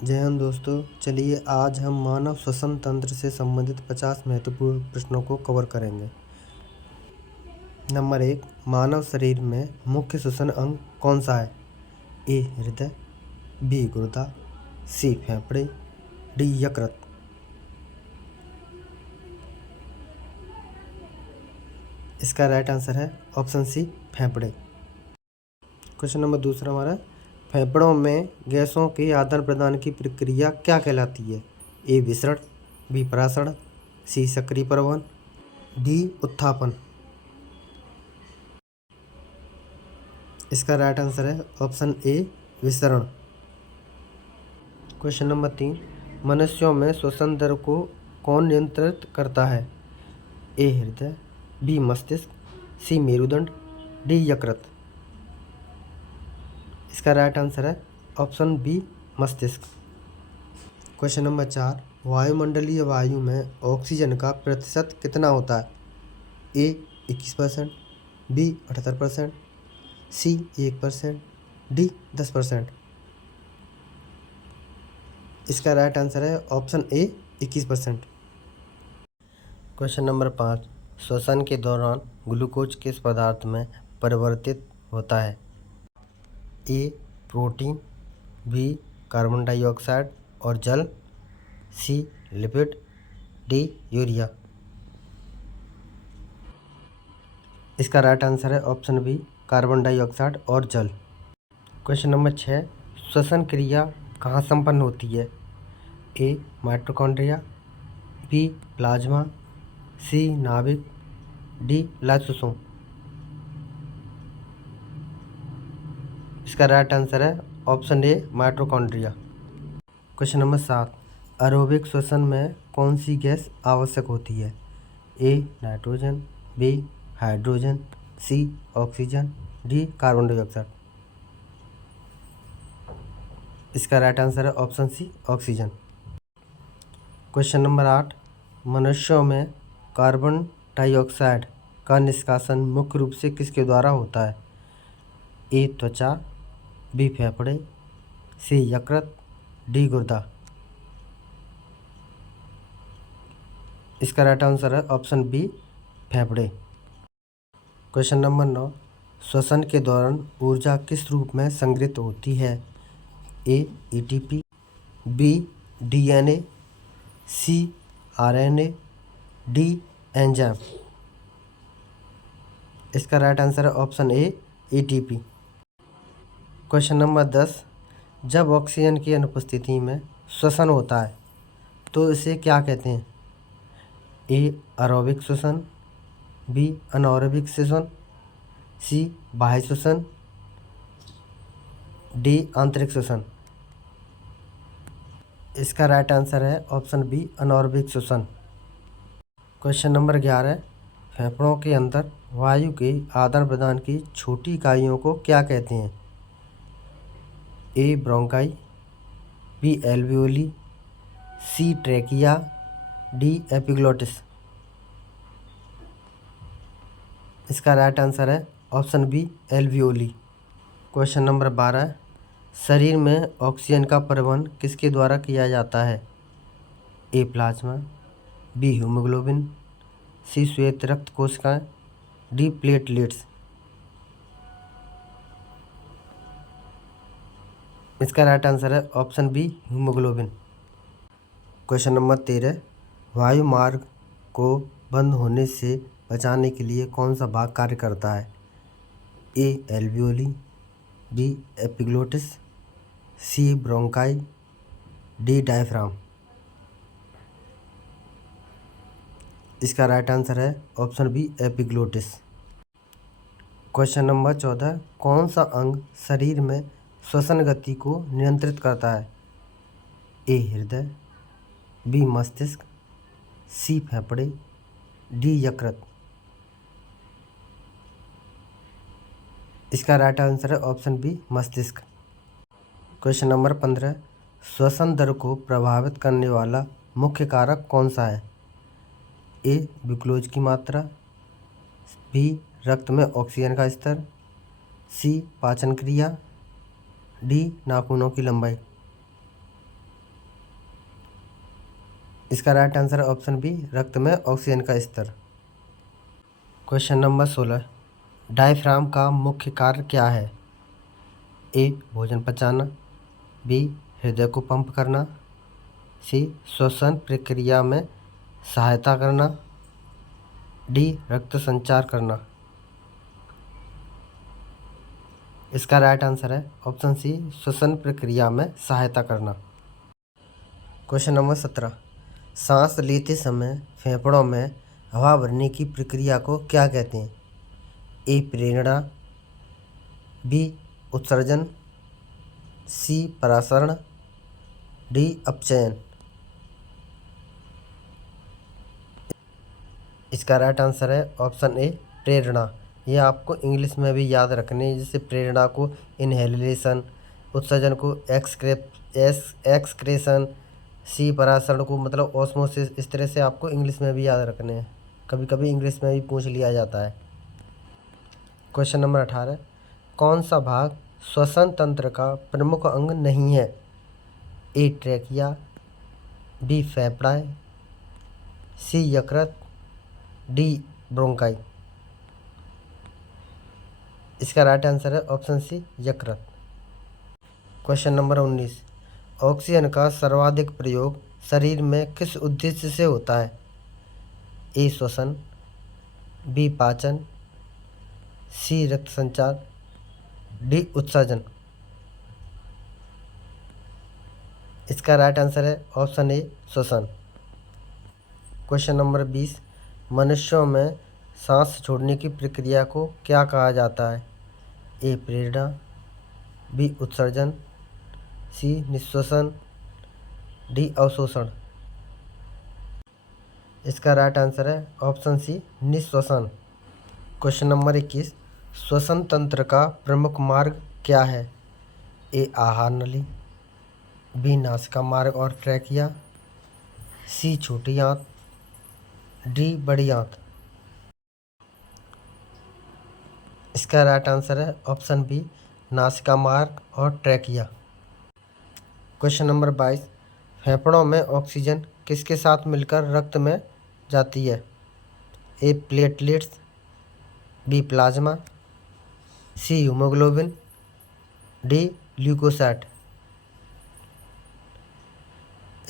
जय हिंद दोस्तों। चलिए आज हम मानव श्वसन तंत्र से संबंधित 50 महत्वपूर्ण प्रश्नों को कवर करेंगे। नंबर 1, मानव शरीर में मुख्य श्वसन अंग कौन सा है? ए हृदय, बी गुर्दा, सी फेफड़े, डी यकृत। इसका राइट आंसर है ऑप्शन सी फेफड़े। क्वेश्चन नंबर दूसरा हमारा, फेफड़ों में गैसों के आदान प्रदान की प्रक्रिया क्या कहलाती है? ए विसरण, बी परासरण, सी सक्रिय परिवहन, डी उत्थापन। इसका राइट आंसर है ऑप्शन ए विसरण। क्वेश्चन नंबर 3, मनुष्यों में श्वसन दर को कौन नियंत्रित करता है? ए हृदय, बी मस्तिष्क, सी मेरुदंड, डी यकृत। इसका राइट आंसर है ऑप्शन बी मस्तिष्क। क्वेश्चन नंबर 4, वायुमंडलीय वायु में ऑक्सीजन का प्रतिशत कितना होता है? ए 21%, बी 78%, सी 1%, डी 10%। इसका राइट आंसर है ऑप्शन ए 21%। क्वेश्चन नंबर 5, श्वसन के दौरान ग्लूकोज किस पदार्थ में परिवर्तित होता है? ए प्रोटीन, बी कार्बन डाइऑक्साइड और जल, सी लिपिड, डी यूरिया। इसका राइट आंसर है ऑप्शन बी कार्बन डाइऑक्साइड और जल। क्वेश्चन नंबर 6, श्वसन क्रिया कहाँ संपन्न होती है? A mitochondria, B plasma, C नाभिक, डी लाइसोसोम। इसका राइट आंसर है option A mitochondria. Question number 7, aerobic श्वसन में कौन सी गैस आवश्यक होती है? A nitrogen, B hydrogen, C oxygen, D carbon dioxide. इसका राइट आंसर है option C oxygen. Question number 8, मनुष्यों में कार्बन डाइऑक्साइड का निष्कासन मुख्य रूप से किसके द्वारा होता है? ए त्वचा, बी फेफड़े, सी यकृत, डी गुर्दा। इसका राइट आंसर है ऑप्शन बी फेफड़े। क्वेश्चन नंबर 9, श्वसन के दौरान ऊर्जा किस रूप में संग्रहित होती है? ए एटीपी, बी डीएनए, सी आरएनए, डी एंजाइम। इसका राइट आंसर है ऑप्शन ए एटीपी। क्वेश्चन नंबर 10, जब ऑक्सीजन की अनुपस्थिति में श्वसन होता है तो इसे क्या कहते हैं? ए एरोबिक श्वसन, बी अनारोबिक श्वसन, सी बाह्य श्वसन, डी आंतरिक श्वसन। इसका राइट आंसर है ऑप्शन बी अनारोबिक श्वसन। क्वेश्चन नंबर 11, फेफड़ों के अंदर वायु के आदान प्रदान की छोटी इकाइयों को क्या कहते हैं? A bronchi, B alveoli, C trachea, D epiglottis. इसका राइट आंसर है option B alveoli. Question number 12, शरीर में ऑक्सीजन का परिवहन किसके द्वारा किया जाता है? A plasma, B haemoglobin, C श्वेत रक्त कोशिकाएं, डी प्लेटलेट्स। इसका राइट आंसर है option B haemoglobin. Question number 13, वायु मार्ग को बंद होने से बचाने के लिए कौन सा भाग कार्य करता है? A alveoli, B epiglottis, C bronchi, D diaphragm. इसका राइट आंसर है option B epiglottis. Question number 14, कौन सा अंग शरीर में श्वसन गति को नियंत्रित करता है? ए हृदय, बी मस्तिष्क, सी फेफड़े, डी यकृत। इसका राइट आंसर है ऑप्शन बी मस्तिष्क। क्वेश्चन नंबर 15, श्वसन दर को प्रभावित करने वाला मुख्य कारक कौन सा है? ए ग्लूकोज की मात्रा, बी रक्त में ऑक्सीजन का स्तर, सी पाचन क्रिया, डी नाखूनों की लंबाई। इसका राइट आंसर है ऑप्शन बी, रक्त में ऑक्सीजन का स्तर। क्वेश्चन नंबर 16, डायफ्राम का मुख्य कार्य क्या है? ए भोजन पचाना, बी हृदय को पंप करना, सी श्वसन प्रक्रिया में सहायता करना, डी रक्त संचार करना। इसका राइट आंसर है ऑप्शन सी, श्वसन प्रक्रिया में सहायता करना। क्वेश्चन नंबर 17, सांस लेते समय फेफड़ों में हवा भरने की प्रक्रिया को क्या कहते हैं? ए प्रेरणा, बी उत्सर्जन, सी परासरण, डी अपचयन। इसका राइट आंसर है ऑप्शन ए, प्रेरणा। ये आपको इंग्लिश में भी याद रखने हैं, जैसे प्रेरणा को इनहेलेशन, उत्सर्जन को एक्सक्रेशन, सी परासरण को मतलब ऑस्मोसिस। इस तरह से आपको इंग्लिश में भी याद रखने हैं, कभी कभी इंग्लिश में भी पूछ लिया जाता है। क्वेश्चन नंबर 18, कौन सा भाग श्वसन तंत्र का प्रमुख अंग नहीं है? ए ट्रैकिया, बी फेफड़ाएं, सी यकृत, डी ब्रोंकाई। इसका राइट आंसर है ऑप्शन सी, यकृत। क्वेश्चन नंबर 19, ऑक्सीजन का सर्वाधिक प्रयोग शरीर में किस उद्देश्य से होता है? ए श्वसन, बी पाचन, सी रक्त संचार, डी उत्सर्जन। इसका राइट आंसर है ऑप्शन ए, श्वसन। क्वेश्चन नंबर 20, मनुष्यों में सांस छोड़ने की प्रक्रिया को क्या कहा जाता है? ए प्रेरणा, बी उत्सर्जन, सी निःश्वसन, डी अवशोषण। इसका राइट आंसर है ऑप्शन सी, निःश्वसन। क्वेश्चन नंबर 21, श्वसन तंत्र का प्रमुख मार्ग क्या है? ए आहार नली, बी नासिका मार्ग और ट्रैकिया, सी छोटी आंत, डी बड़ी आंत। इसका राइट आंसर है ऑप्शन बी, नासिका मार्ग और ट्रैकिया। क्वेश्चन नंबर 22, फेफड़ों में ऑक्सीजन किसके साथ मिलकर रक्त में जाती है? A platelets, B plasma, C haemoglobin, D leucocyte.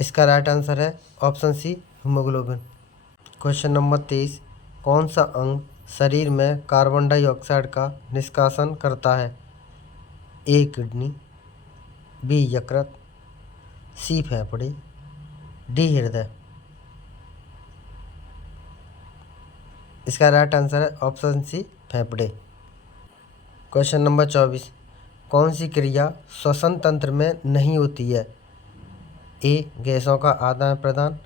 इसका राइट आंसर है option C, haemoglobin. Question number 23, कौन सा अंग शरीर में कार्बन डाइऑक्साइड का निष्कासन करता है? ए किडनी, बी यकृत, सी फेफड़े, डी हृदय। इसका राइट आंसर है ऑप्शन सी, फेफड़े। क्वेश्चन नंबर 24, कौन सी क्रिया श्वसन तंत्र में नहीं होती है? ए गैसों का आदान प्रदान,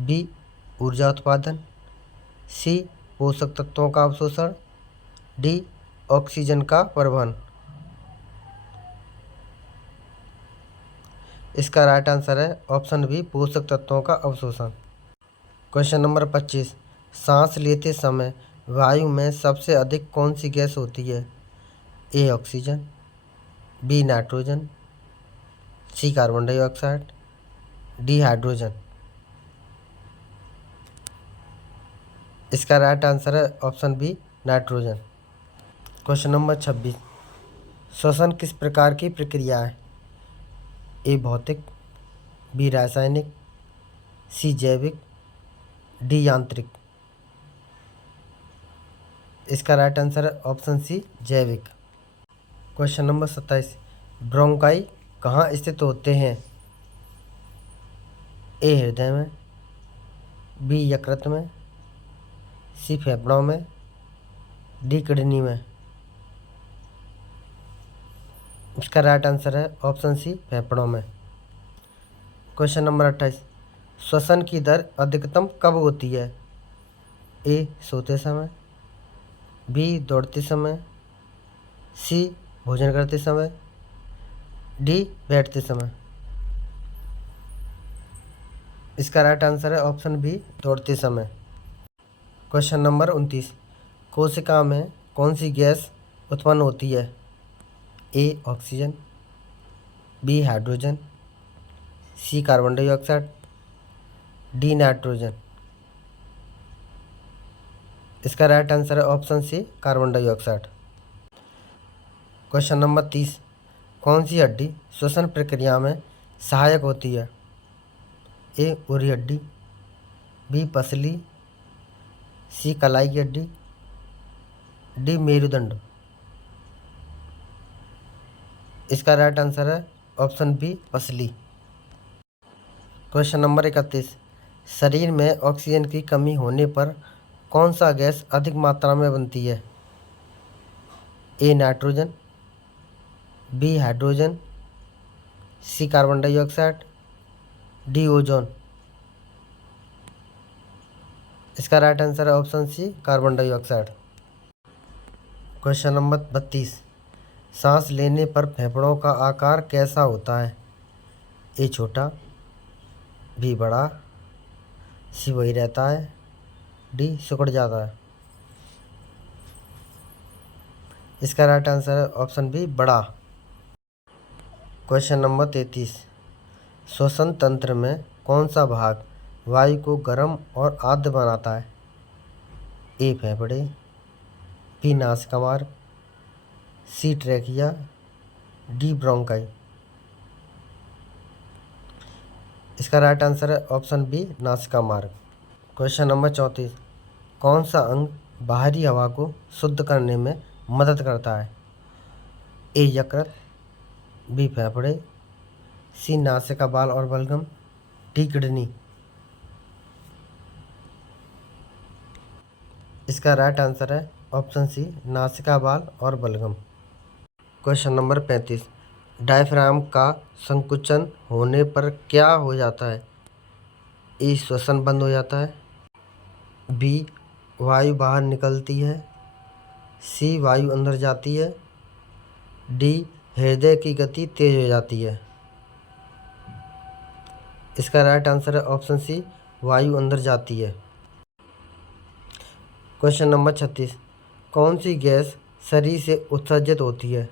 बी ऊर्जा उत्पादन, सी पोषक तत्वों का अवशोषण, डी ऑक्सीजन का परिवहन। इसका राइट आंसर है ऑप्शन बी, पोषक तत्वों का अवशोषण। क्वेश्चन नंबर 25, सांस लेते समय वायु में सबसे अधिक कौन सी गैस होती है? A oxygen, B nitrogen, C carbon dioxide, D hydrogen. इसका राइट आंसर है option B, nitrogen. Question number 26, श्वसन किस प्रकार की प्रक्रिया है? ए भौतिक, बी रासायनिक, सी जैविक, डी यांत्रिक। इसका राइट आंसर है ऑप्शन सी, जैविक। क्वेश्चन नंबर 27, ब्रोंकाई कहाँ स्थित होते हैं? ए हृदय में, बी यकृत में, सी फेफड़ों में, डी किडनी में। इसका राइट आंसर है ऑप्शन सी, फेफड़ों में। क्वेश्चन नंबर 28, श्वसन की दर अधिकतम कब होती है? ए सोते समय, बी दौड़ते समय, सी भोजन करते समय, डी बैठते समय। इसका राइट आंसर है ऑप्शन बी, दौड़ते समय। क्वेश्चन नंबर 29, कोशिका में कौन सी गैस उत्पन्न होती है? A oxygen, B hydrogen, C carbon dioxide, D nitrogen. इसका राइट आंसर है option C carbon dioxide. Question number 30, कौन सी हड्डी श्वसन प्रक्रिया में सहायक होती है? ए उरी हड्डी, बी पसली, सी कलाई की हड्डी, डी मेरुदंड। इसका राइट आंसर है ऑप्शन बी पसली। क्वेश्चन नंबर 31, शरीर में ऑक्सीजन की कमी होने पर कौन सा गैस अधिक मात्रा में बनती है? A nitrogen, B hydrogen, C carbon dioxide, D ozone. इसका राइट आंसर है option C carbon dioxide. Question number 32, सांस लेने पर फेफड़ों का आकार कैसा होता है? ए छोटा, बी बड़ा, सी वही रहता है, डी सिकुड़ जाता है। इसका राइट आंसर है ऑप्शन बी बड़ा। क्वेश्चन नंबर 33, श्वसन तंत्र में कौन सा भाग वायु को गर्म और आर्द्र बनाता है? ए फेफड़े, बी नासिका मार्ग, सी ट्रैकिया, डी ब्रोंकाई। इसका राइट आंसर है ऑप्शन बी नासिका मार्ग। क्वेश्चन नंबर 34, कौन सा अंग बाहरी हवा को शुद्ध करने में मदद करता है? ए यकृत, बी फेफड़े, सी नासिका बाल और बलगम, डी किडनी। इसका राइट आंसर है ऑप्शन सी नासिका बाल और बलगम। क्वेश्चन नंबर 35, डायफ्राम का संकुचन होने पर क्या हो जाता है? ए श्वसन बंद हो जाता है, बी वायु बाहर निकलती है, सी वायु अंदर जाती है, डी हृदय की गति तेज हो जाती है। इसका राइट आंसर है ऑप्शन सी वायु अंदर जाती है। क्वेश्चन नंबर 36, कौन सी गैस शरीर से उत्सर्जित होती है?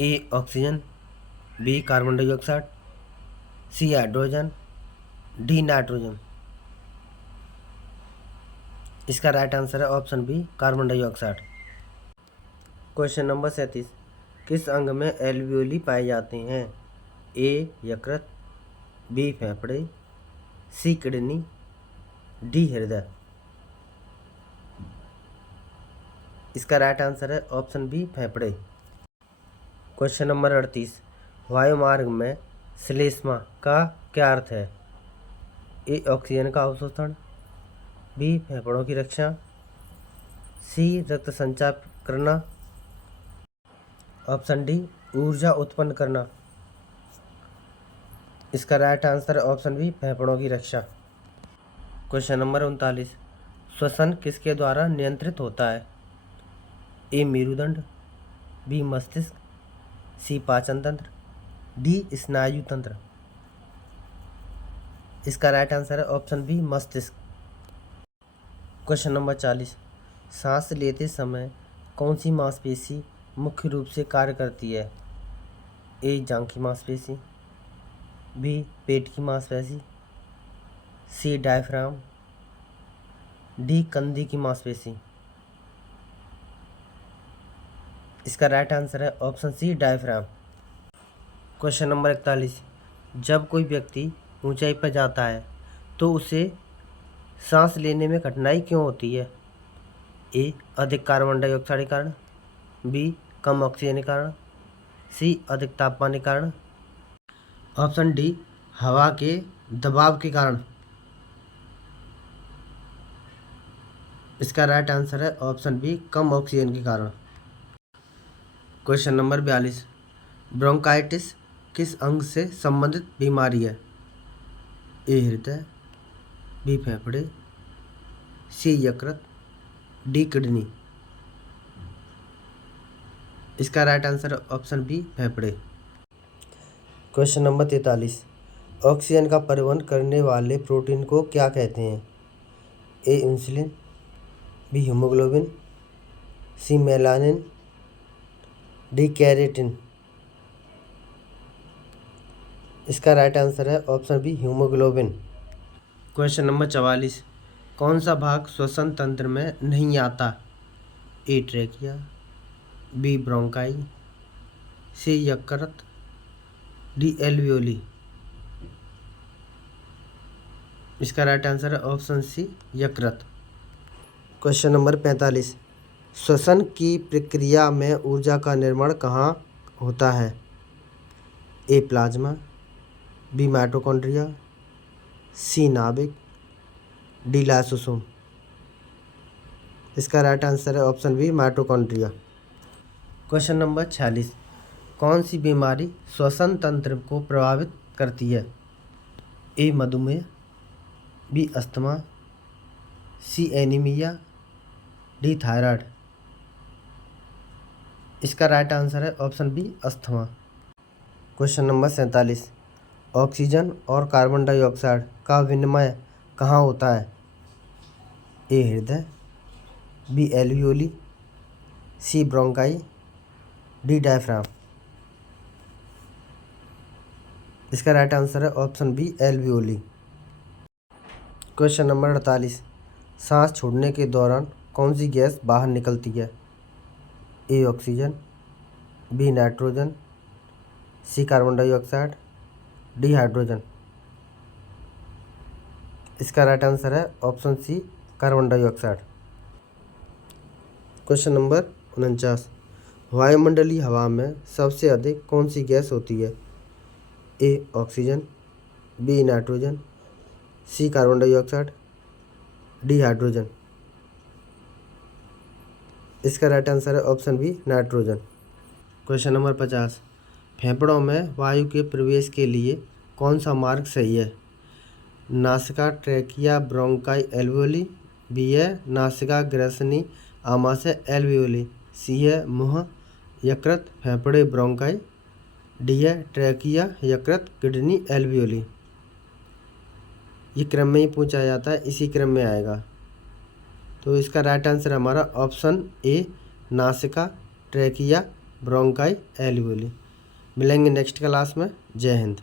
A oxygen, B carbon dioxide, C hydrogen, D nitrogen. इसका राइट आंसर है option B carbon dioxide. Question number 37, किस अंग में एल्वियोली पाए जाते हैं? ए यकृत, बी फेफड़े, सी किडनी, डी हृदय। इसका राइट आंसर है ऑप्शन बी फेफड़े। क्वेश्चन नंबर 38, वायुमार्ग में श्लेष्मा का क्या अर्थ है? ए ऑक्सीजन का अवशोषण, बी फेफड़ों की रक्षा, सी रक्त संचार करना, ऑप्शन डी ऊर्जा उत्पन्न करना। इसका राइट आंसर है ऑप्शन बी फेफड़ों की रक्षा। क्वेश्चन नंबर 39, श्वसन किसके द्वारा नियंत्रित होता है? ए मेरुदंड, बी मस्तिष्क, सी पाचन तंत्र, डी स्नायु तंत्र। इसका राइट आंसर है ऑप्शन बी मस्तिष्क। क्वेश्चन नंबर 40, सांस लेते समय कौन सी मांसपेशी मुख्य रूप से कार्य करती है? ए जांघ की मांसपेशी, बी पेट की मांसपेशी, सी डायफ्राम, डी कंधे की मांसपेशी। इसका राइट आंसर है option C diaphragm. Question number 41, जब कोई व्यक्ति ऊंचाई पर जाता है तो उसे सांस लेने में कठिनाई क्यों होती है? ए अधिक कार्बन डाइऑक्साइड के कारण, बी कम ऑक्सीजन के कारण, सी अधिक तापमान के कारण, ऑप्शन डी हवा के दबाव के कारण। इसका राइट आंसर है ऑप्शन बी कम ऑक्सीजन के कारण। क्वेश्चन नंबर 42, ब्रोंकाइटिस किस अंग से संबंधित बीमारी है? ए हृदय, बी फेफड़े, सी यकृत, डी किडनी। इसका राइट आंसर है ऑप्शन बी फेफड़े। क्वेश्चन नंबर 43, ऑक्सीजन का परिवहन करने वाले प्रोटीन को क्या कहते हैं? A insulin, B haemoglobin, C melanin, D keratin. इसका राइट आंसर है option B haemoglobin. Question number 44, कौन सा भाग श्वसन तंत्र में नहीं आता? A trachea, B bronchi, C यकृत, डी एल्वियोली। इसका राइट आंसर है ऑप्शन सी यकृत। क्वेश्चन नंबर 45, श्वसन की प्रक्रिया में ऊर्जा का निर्माण कहाँ होता है? A plasma, B mitochondria, C नाभिक, डी लाइसोसोम। इसका राइट आंसर है option B mitochondria. Question number 46, कौन सी बीमारी श्वसन तंत्र को प्रभावित करती है? ए मधुमेह, B asthma, C anaemia, D thyroid. इसका राइट आंसर है option B asthma. Question number 47, oxygen और कार्बन डाइऑक्साइड का विनिमय कहाँ होता है? ए हृदय, B alveoli, C bronchi, D diaphragm. इसका राइट आंसर है option B alveoli. Question number 48, सांस छोड़ने के दौरान कौन सी गैस बाहर निकलती है? A oxygen, B nitrogen, C carbon dioxide, D hydrogen. इसका राइट आंसर है option C carbon dioxide. Question number 49, वायुमंडलीय हवा में सबसे अधिक कौन सी गैस होती है? A oxygen, B nitrogen, C carbon dioxide, D hydrogen. इसका राइट आंसर है option B nitrogen. Question number 50, फेफड़ों में वायु के प्रवेश के लिए कौन सा मार्ग सही है? नासिका, ट्रैकिया, ब्रोंकाई, एल्वियोली, बी है नासिका, ग्रसनी, आमाशय, एल्वियोली, सी है मुंह, यकृत, फेफड़े, ब्रोंकाई, डी है ट्रैकिया, यकृत, किडनी, एल्वियोली। ये क्रम में ही पूछा जाता है, इसी क्रम में आएगा। तो इसका राइट आंसर हमारा ऑप्शन ए नासिका, ट्रैकिया, ब्रोंकाई, एल्वियोली। मिलेंगे नेक्स्ट क्लास में। जय हिंद।